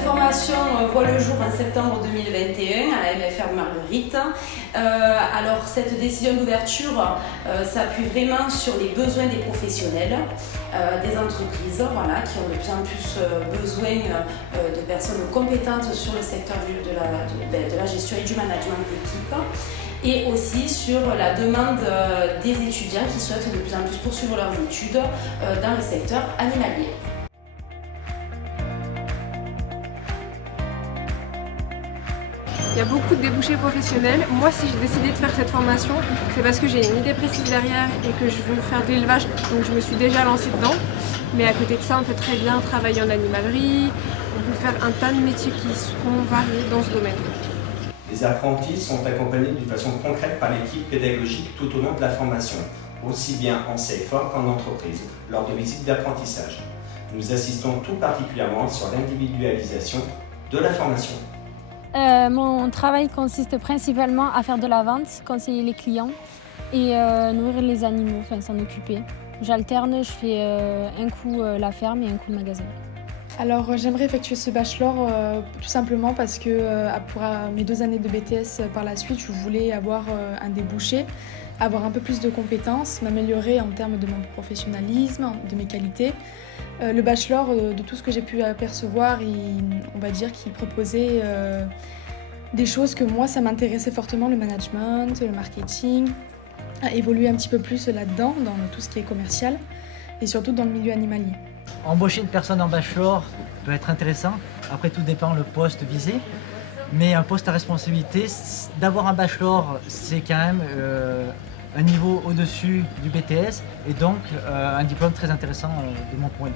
cette formation voit le jour en septembre 2021 à la MFR Marguerite. Alors cette décision d'ouverture s'appuie vraiment sur les besoins des professionnels, des entreprises qui ont de plus en plus besoin de personnes compétentes sur le secteur de la gestion et du management d'équipe. Et aussi sur la demande des étudiants qui souhaitent de plus en plus poursuivre leurs études dans le secteur animalier. Il y a beaucoup de débouchés professionnels. Moi, si j'ai décidé de faire cette formation, c'est parce que j'ai une idée précise derrière et que je veux faire de l'élevage, donc je me suis déjà lancée dedans. Mais à côté de ça, on peut très bien travailler en animalerie, on peut faire un tas de métiers qui seront variés dans ce domaine. Les apprentis sont accompagnés d'une façon concrète par l'équipe pédagogique tout au long de la formation, aussi bien en CFA qu'en entreprise, lors de visites d'apprentissage. Nous assistons tout particulièrement sur l'individualisation de la formation. Mon travail consiste principalement à faire de la vente, conseiller les clients et nourrir les animaux, s'en occuper. J'alterne, je fais un coup la ferme et un coup le magasin. Alors j'aimerais effectuer ce bachelor tout simplement parce que pour mes 2 années de BTS par la suite, je voulais avoir un débouché, avoir un peu plus de compétences, m'améliorer en termes de mon professionnalisme, de mes qualités. Le bachelor, de tout ce que j'ai pu apercevoir, on va dire qu'il proposait des choses que moi ça m'intéressait fortement, le management, le marketing, à évoluer un petit peu plus là-dedans, dans tout ce qui est commercial et surtout dans le milieu animalier. Embaucher une personne en bachelor peut être intéressant, après tout dépend le poste visé, mais un poste à responsabilité, d'avoir un bachelor c'est quand même un niveau au-dessus du BTS et donc un diplôme très intéressant de mon point de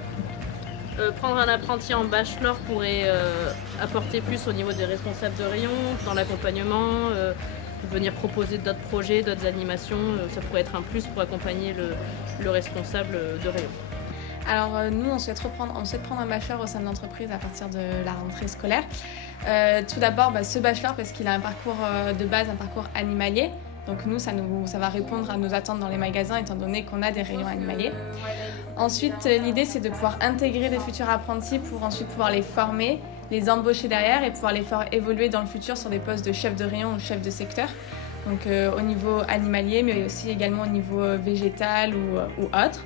vue. Prendre un apprenti en bachelor pourrait apporter plus au niveau des responsables de rayon, dans l'accompagnement, venir proposer d'autres projets, d'autres animations, ça pourrait être un plus pour accompagner le responsable de rayon. Alors nous, on souhaite prendre un bachelor au sein de l'entreprise à partir de la rentrée scolaire. Tout d'abord, ce bachelor parce qu'il a un parcours de base, un parcours animalier. Donc nous, ça va répondre à nos attentes dans les magasins étant donné qu'on a des rayons animaliers. Ensuite, l'idée c'est de pouvoir intégrer des futurs apprentis pour ensuite pouvoir les former, les embaucher derrière et pouvoir les faire évoluer dans le futur sur des postes de chef de rayon ou chef de secteur. Donc au niveau animalier, mais aussi également au niveau végétal ou autre.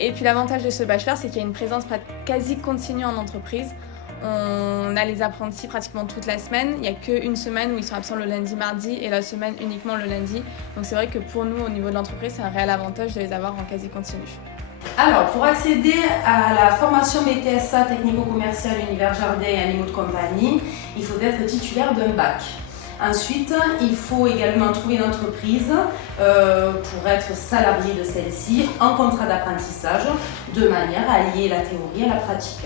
Et puis l'avantage de ce bachelor, c'est qu'il y a une présence quasi continue en entreprise. On a les apprentis pratiquement toute la semaine. Il n'y a qu'une semaine où ils sont absents le lundi, mardi et la semaine uniquement le lundi. Donc c'est vrai que pour nous, au niveau de l'entreprise, c'est un réel avantage de les avoir en quasi continu. Alors, pour accéder à la formation BTSA technico-commerciale univers jardin et animaux de compagnie, il faut être titulaire d'un bac. Ensuite, il faut également trouver une entreprise pour être salarié de celle-ci en contrat d'apprentissage de manière à lier la théorie à la pratique.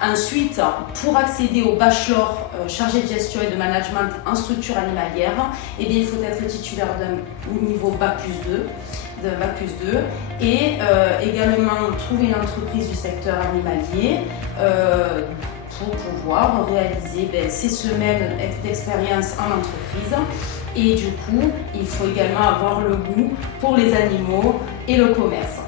Ensuite, pour accéder au bachelor chargé de gestion et de management en structure animalière, il faut être titulaire d'un niveau Bac plus 2 et également trouver une entreprise du secteur animalier pour pouvoir réaliser ces semaines d'expérience en entreprise. Et du coup, il faut également avoir le goût pour les animaux et le commerce.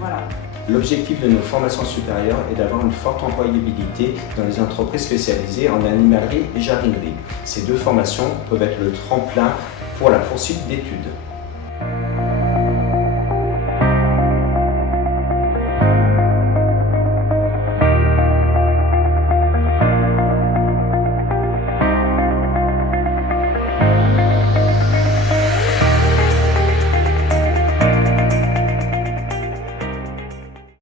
Voilà. L'objectif de nos formations supérieures est d'avoir une forte employabilité dans les entreprises spécialisées en animalerie et jardinerie. Ces 2 formations peuvent être le tremplin pour la poursuite d'études.